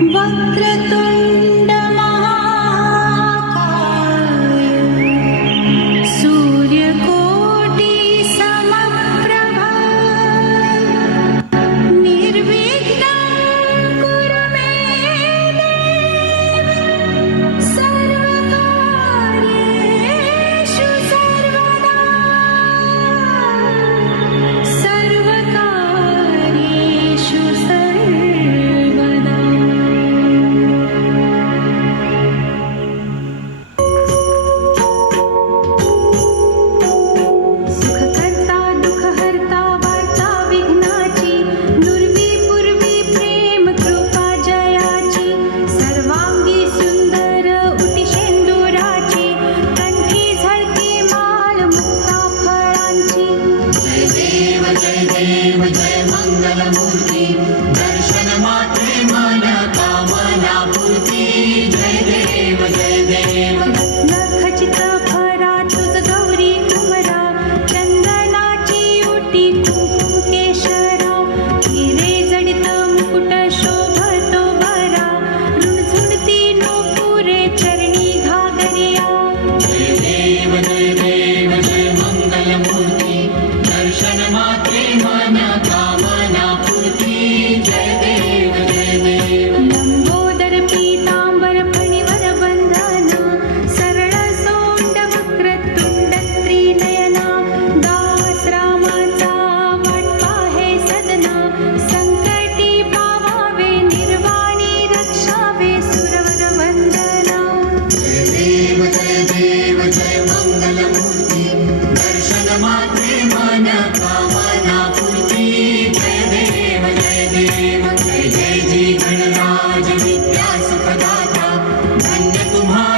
वक्रतुंड महाकाय सूर्यकोटि समप्रभा निर्विघ्नं कुरु मे देव सर्वकार्येषु सर्वदा सर्वकार्येषु सर्वदा। सुखकर्ता दुःखहर्ता वार्ता विघ्नाची नुरवी पूर्वी प्रेम कृपा जयाची सर्वांगी सुंदर उटी शेंदुराची कंठी झळके माळ मुक्ता फळांची। जय देव जय मंगलमूर्ती दर्शन मात्रे मन कामना पूर्ती। जय देव नखचित भरा तुझ गौरी कुमरा चंदनाची उटी कुंकुम केशरा हिरे जडित मुकुट शोभतो बरा रुणझुणती नूपुरे चरणी घागरिया। जय देव जय मंगलमूर्ती दर्शन मात्रे मन कामना पूर्ती। जय देव लंबोदर पीतांबर फणीवर बंधन सरळ सोंड वक्रतुंड त्रिनयना दास रामाचा वाट पाहे सदना संकटी पावावे निर्वाणी रक्षावे सुरवर वंदना। जय देव जय मंगलमूर्ती दर्शन मात्रे मन कामना पूर्ती। जय देव जय जय जी गणराज विद्या सुखदाता धन्य तुम्हारा